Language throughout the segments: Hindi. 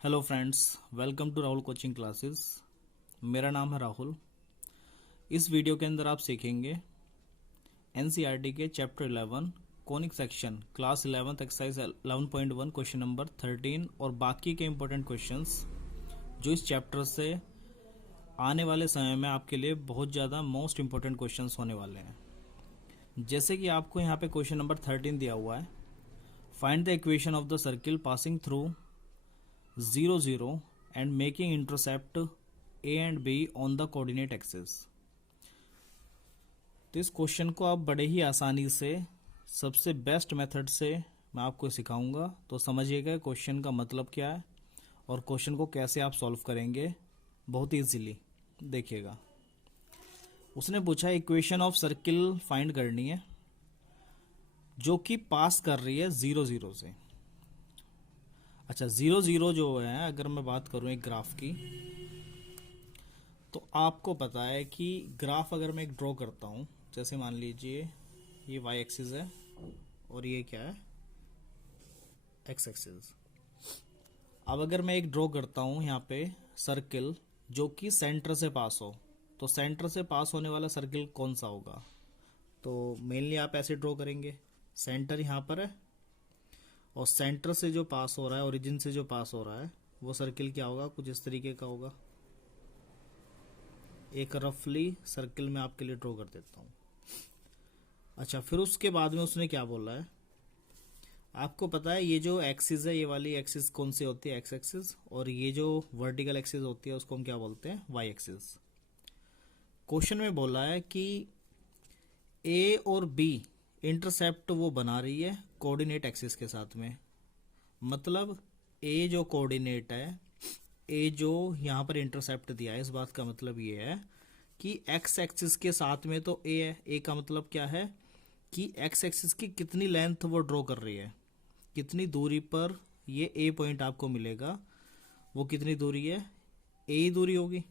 Hello friends, welcome to Rahul coaching classes. मेरा नाम है राहुल। इस वीडियो के अंदर आप सीखेंगे एनसीईआरटी के chapter 11 conic section class 11th exercise 11.1 question number 13 और बाकी के इम्पोर्टेंट क्वेश्चंस जो इस चैप्टर से आने वाले समय में आपके लिए बहुत ज़्यादा मोस्ट इम्पोर्टेंट क्वेश्चंस होने वाले हैं। जैसे कि आपको यहाँ पे क्वेश्चन नंबर 13 दिया हुआ है, find the equation of the circle passing through 0 0 and making intercept A and B on the coordinate axis। तो इस क्वेश्चन को आप बड़े ही आसानी से सबसे बेस्ट मेथड से मैं आपको सिखाऊंगा। तो समझिएगा क्वेश्चन का मतलब क्या है और क्वेश्चन को कैसे आप सॉल्व करेंगे बहुत इजीली। देखिएगा, उसने पूछा इक्वेशन ऑफ सर्किल फाइंड करनी है जो कि पास कर रही है 0 0 से। अच्छा, 0 0 जो है, अगर मैं बात करूं एक ग्राफ की, तो आपको पता है कि ग्राफ अगर मैं एक ड्रॉ करता हूं, जैसे मान लीजिए ये वाई एक्सिस है और ये क्या है, एक्स एक्सिस। अब अगर मैं एक ड्रॉ करता हूं यहाँ पे सर्किल जो कि सेंटर से पास हो, तो सेंटर से पास होने वाला सर्किल कौन सा होगा? तो मेनली आप ऐसे ड्रॉ करेंगे, सेंटर यहाँ पर है और सेंटर से जो पास हो रहा है, ओरिजिन से जो पास हो रहा है, वो सर्किल क्या होगा? कुछ इस तरीके का होगा। एक रफली सर्किल में आपके लिए ड्रॉ कर देता हूँ। अच्छा, फिर उसके बाद में उसने क्या बोला है, आपको पता है ये जो एक्सिस है, ये वाली एक्सिस कौन सी होती है? X axis. और ये जो वर्टिकल एक्सिस होती है उसको हम क्या बोलते हैं? Y axis. क्वेश्चन में बोला है कि ए और बी इंटरसेप्ट वो बना रही है कोऑर्डिनेट एक्सिस के साथ में। मतलब ए जो कोऑर्डिनेट है, ए जो यहाँ पर इंटरसेप्ट दिया है, इस बात का मतलब ये है कि एक्स एक्सिस के साथ में तो ए है। ए का मतलब क्या है कि एक्स एक्सिस की कितनी लेंथ वो ड्रॉ कर रही है, कितनी दूरी पर ये ए पॉइंट आपको मिलेगा, वो कितनी दूरी है? ए ही दूरी होगी।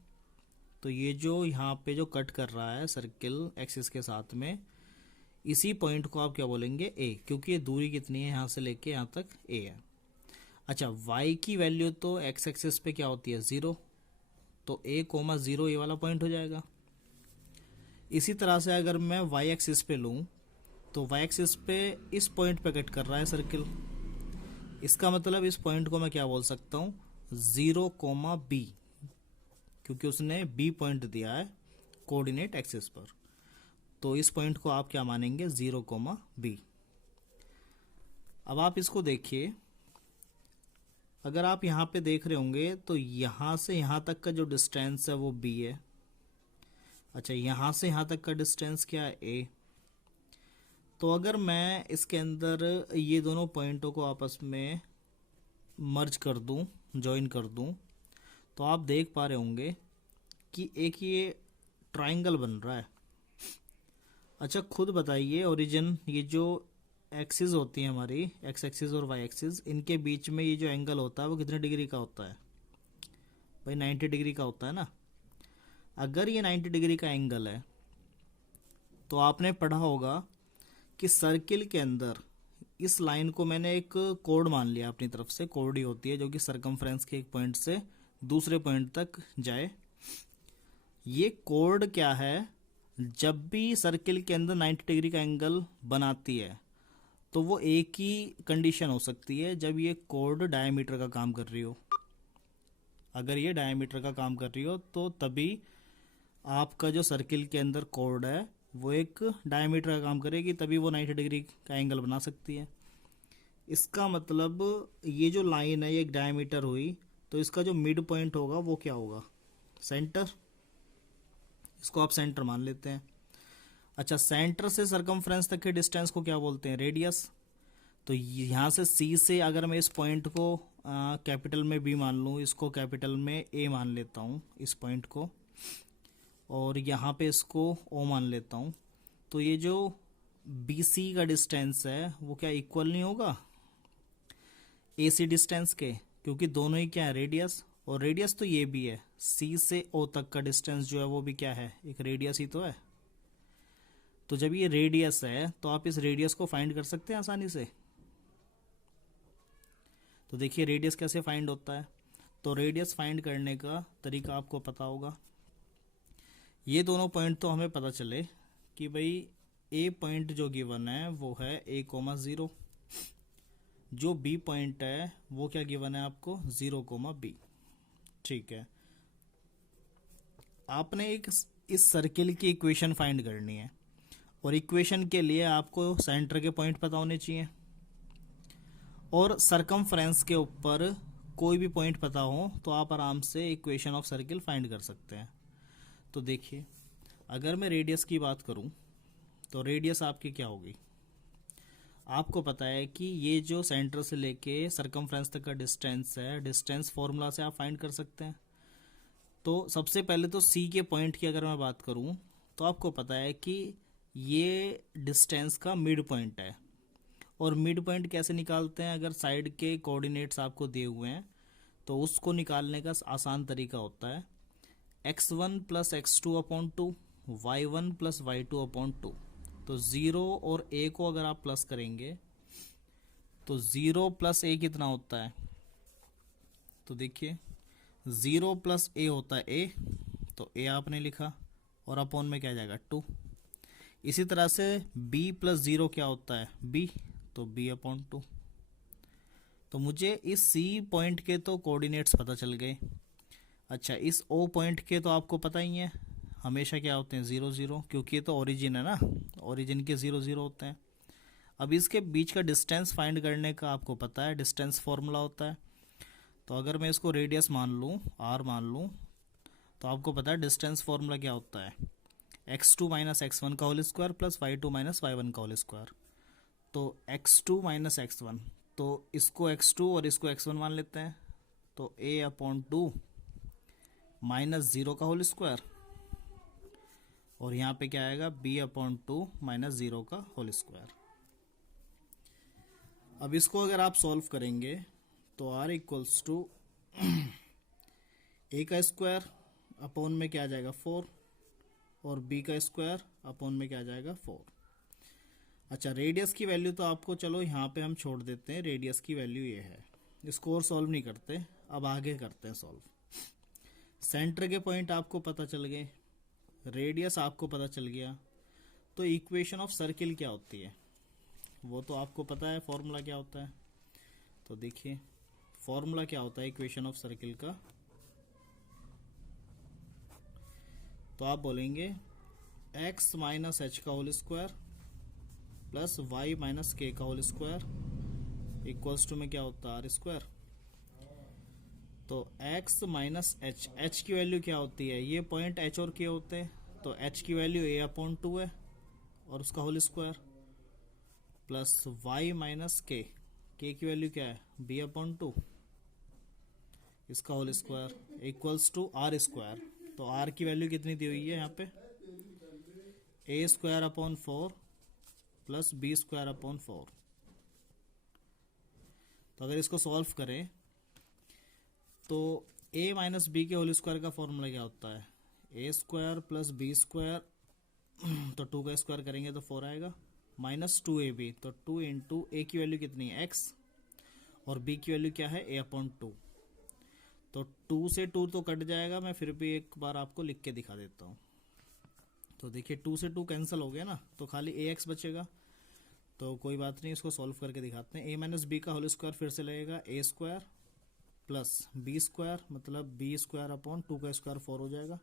तो ये जो यहाँ पे जो कट कर रहा है सर्किल एक्सिस के साथ में, इसी पॉइंट को आप क्या बोलेंगे? ए, क्योंकि ये दूरी कितनी है यहाँ से लेके यहाँ तक? ए है। अच्छा, y की वैल्यू तो एक्स एक्सिस पे क्या होती है? 0। तो a कोमा 0 ये वाला पॉइंट हो जाएगा। इसी तरह से अगर मैं y एक्सिस पे लूँ, तो y एक्सिस पे इस पॉइंट पे कट कर रहा है सर्किल। इसका मतलब इस पॉइंट को मैं क्या बोल सकता हूँ? 0 कोमा b, क्योंकि उसने b पॉइंट दिया है कोऑर्डिनेट एक्सिस पर। तो इस पॉइंट को आप क्या मानेंगे? 0 कोमा b। अब आप इसको देखिए, अगर आप यहाँ पे देख रहे होंगे तो यहाँ से यहाँ तक का जो डिस्टेंस है वो b है। अच्छा, यहाँ से यहाँ तक का डिस्टेंस क्या है? a। तो अगर मैं इसके अंदर ये दोनों पॉइंटों को आपस में मर्ज कर दूं, ज्वाइन कर दूं, तो आप देख पा रहे होंगे कि एक ये ट्राइंगल बन रहा है। अच्छा, खुद बताइए, ओरिजिन ये जो एक्सिस होती है हमारी, एक्स एक्सिस और वाई एक्सिस, इनके बीच में ये जो एंगल होता है वो कितने डिग्री का होता है? भाई 90 डिग्री का होता है ना। अगर ये 90 डिग्री का एंगल है, तो आपने पढ़ा होगा कि सर्किल के अंदर इस लाइन को मैंने एक कोड मान लिया अपनी तरफ से। कोड ही होती है जो कि सरकमफ्रेंस के एक पॉइंट से दूसरे पॉइंट तक जाए। ये कोड क्या है? जब भी सर्किल के अंदर 90 डिग्री का एंगल बनाती है, तो वो एक ही कंडीशन हो सकती है, जब ये कोड डायमीटर का काम कर रही हो। अगर ये डायमीटर का काम कर रही हो तो तभी आपका जो सर्किल के अंदर कोड है वो एक डायमीटर का काम करेगी, तभी वो 90 डिग्री का एंगल बना सकती है। इसका मतलब ये जो लाइन है ये एक डायमीटर हुई, तो इसका जो मिड पॉइंट होगा वो क्या होगा? सेंटर। इसको आप सेंटर मान लेते हैं। अच्छा, सेंटर से सरकमफ्रेंस तक के डिस्टेंस को क्या बोलते हैं? रेडियस। तो यहाँ से सी से अगर मैं इस पॉइंट को कैपिटल में बी मान लूँ, इसको कैपिटल में ए मान लेता हूँ इस पॉइंट को, और यहाँ पे इसको ओ मान लेता हूँ, तो ये जो बी सी का डिस्टेंस है वो क्या इक्वल नहीं होगा ए सी डिस्टेंस के? क्योंकि दोनों ही क्या है? रेडियस। और रेडियस तो ये भी है, सी से ओ तक का डिस्टेंस जो है वो भी क्या है? एक रेडियस ही तो है। तो जब ये रेडियस है तो आप इस रेडियस को फाइंड कर सकते हैं आसानी से। तो देखिए रेडियस कैसे फाइंड होता है। तो रेडियस फाइंड करने का तरीका आपको पता होगा। ये दोनों पॉइंट तो हमें पता चले कि भाई ए पॉइंट जो गिवन है वो है a, 0, जो बी पॉइंट है वो क्या गिवन है आपको 0, b। ठीक है, आपने एक इस सर्किल की इक्वेशन फाइंड करनी है और इक्वेशन के लिए आपको सेंटर के पॉइंट पता होने चाहिए और सरकमफ्रेंस के ऊपर कोई भी पॉइंट पता हो तो आप आराम से इक्वेशन ऑफ सर्किल फाइंड कर सकते हैं। तो देखिए, अगर मैं रेडियस की बात करूं तो रेडियस आपकी क्या होगी, आपको पता है कि ये जो सेंटर से लेके सरकमफ्रेंस तक का डिस्टेंस है, डिस्टेंस फॉर्मूला से आप फाइंड कर सकते हैं। तो सबसे पहले तो सी के पॉइंट की अगर मैं बात करूं तो आपको पता है कि ये डिस्टेंस का मिड पॉइंट है और मिड पॉइंट कैसे निकालते हैं, अगर साइड के कोऑर्डिनेट्स आपको दिए हुए हैं तो उसको निकालने का आसान तरीका होता है x1 plus x2 upon 2, y1 plus y2 upon 2। तो 0 और a को अगर आप प्लस करेंगे तो 0 प्लस a कितना होता है, तो देखिए 0 प्लस a होता है a, तो a आपने लिखा और अपॉन में क्या जाएगा 2। इसी तरह से b प्लस 0 क्या होता है b, तो b अपॉन 2। तो मुझे इस c पॉइंट के तो कोऑर्डिनेट्स पता चल गए। अच्छा, इस o पॉइंट के तो आपको पता ही है हमेशा क्या होते हैं 0 0, क्योंकि ये तो ओरिजिन है ना, ओरिजिन के 0 0 होते हैं। अब इसके बीच का डिस्टेंस फाइंड करने का आपको पता है, डिस्टेंस फॉर्मूला होता है। तो अगर मैं इसको रेडियस मान लूँ, r मान लूँ, तो आपको पता है डिस्टेंस फॉर्मूला क्या होता है x2 माइनस x1 का whole square plus y2 minus y1 का होल स्क्वायर। तो x2 माइनस x1, तो इसको x2 और इसको x1 मान लेते हैं, तो a अपॉन 2 माइनस 0 का होल स्क्वायर और यहाँ पे क्या आएगा b अपॉन 2 माइनस 0 का होल स्क्वायर। अब इसको अगर आप सॉल्व करेंगे तो r इक्वल्स टू a का स्क्वायर अपॉन में क्या आ जाएगा 4 और b का स्क्वायर अपॉन में क्या आ जाएगा 4। अच्छा, रेडियस की वैल्यू तो आपको चलो यहाँ पे हम छोड़ देते हैं, रेडियस की वैल्यू ये है, इसको और सॉल्व नहीं करते, अब आगे करते हैं सॉल्व। सेंटर के पॉइंट आपको पता चल गए, रेडियस आपको पता चल गया, तो इक्वेशन ऑफ सर्किल क्या होती है वो तो आपको पता है, फॉर्मूला क्या होता है। तो देखिए फॉर्मूला क्या होता है इक्वेशन ऑफ सर्किल का, तो आप बोलेंगे x माइनस एच का whole square plus y minus K का होल स्क्वायर इक्वल्स टू में क्या होता है आर स्क्वायर। तो x माइनस एच, एच की वैल्यू क्या होती है, ये पॉइंट h और k होते हैं, तो h की वैल्यू a अपॉन 2 है और उसका whole square plus y minus k, k की वैल्यू क्या है b अपॉन 2 इसका whole square equals to R square. तो r की वैल्यू कितनी दी हुई है यहाँ पे a square upon 4 plus b square upon 4। तो अगर इसको सॉल्व करें तो a माइनस बी के होल स्क्वायर का फॉर्मूला क्या होता है a square plus B square, तो 2 का स्क्वायर करेंगे तो 4 आएगा, माइनस 2ab, तो 2 इंटू ए की वैल्यू कितनी है x और b की वैल्यू क्या है a अपॉन 2। तो 2 से 2 तो कट जाएगा, मैं फिर भी एक बार आपको लिख के दिखा देता हूँ। तो देखिए 2 से 2 कैंसिल हो गया ना, तो खाली ax बचेगा, तो कोई बात नहीं, इसको सॉल्व करके दिखाते हैं। a माइनस बी का होल स्क्वायर फिर से लगेगा a square plus B square, मतलब बी स्क्वायर अपॉन 2 का स्क्वायर 4 हो जाएगा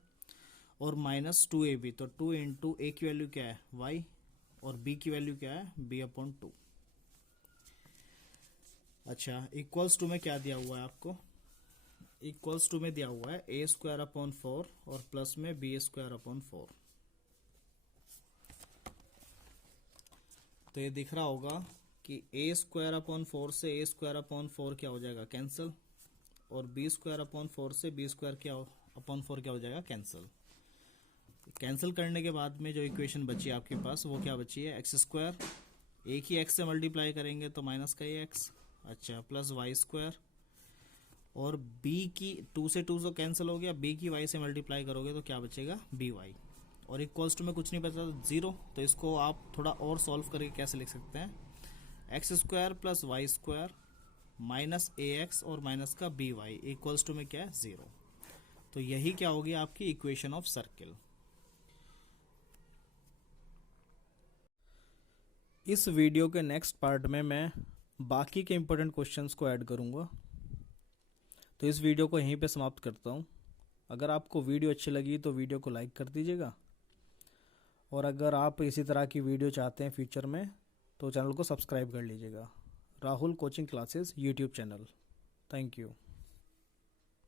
और माइनस 2ab, तो 2 इंटू ए की वैल्यू क्या है y और b की वैल्यू क्या है b अपॉन 2। अच्छा, इक्वल्स टू में क्या दिया हुआ है आपको, इक्वल्स टू में दिया हुआ है a स्क्वायर अपॉन 4 और प्लस में b स्क्वायर अपॉन 4। तो ये दिख रहा होगा कि a स्क्वायर अपॉन 4 से a स्क्वायर अपॉन 4 क्या हो जाएगा कैंसिल और b स्क्वायर अपॉन 4 से b स्क्वायर क्या अपॉन 4 क्या हो जाएगा कैंसिल। कैंसिल करने के बाद में जो इक्वेशन बची आपके पास वो क्या बची है एक्स स्क्वायर, एक ही x से मल्टीप्लाई करेंगे तो माइनस का ये x, अच्छा प्लस वाई स्क्वायर और b की 2 से 2 तो कैंसिल हो गया, b की y से मल्टीप्लाई करोगे तो क्या बचेगा बी वाई और इक्वल्स टू में कुछ नहीं बचा तो 0। तो इसको आप थोड़ा और सॉल्व करके कैसे लिख सकते हैं x square plus y square minus a x और माइनस का बी वाई इक्वल्स टू में क्या है 0। तो यही क्या होगी आपकी इक्वेशन ऑफ सर्किल। इस वीडियो के नेक्स्ट पार्ट में मैं बाकी के इंपॉर्टेंट क्वेश्चंस को ऐड करूंगा। तो इस वीडियो को यहीं पे समाप्त करता हूं। अगर आपको वीडियो अच्छी लगी तो वीडियो को लाइक कर दीजिएगा, और अगर आप इसी तरह की वीडियो चाहते हैं फ्यूचर में तो चैनल को सब्सक्राइब कर लीजिएगा। Rahul coaching classes YouTube channel. Thank you.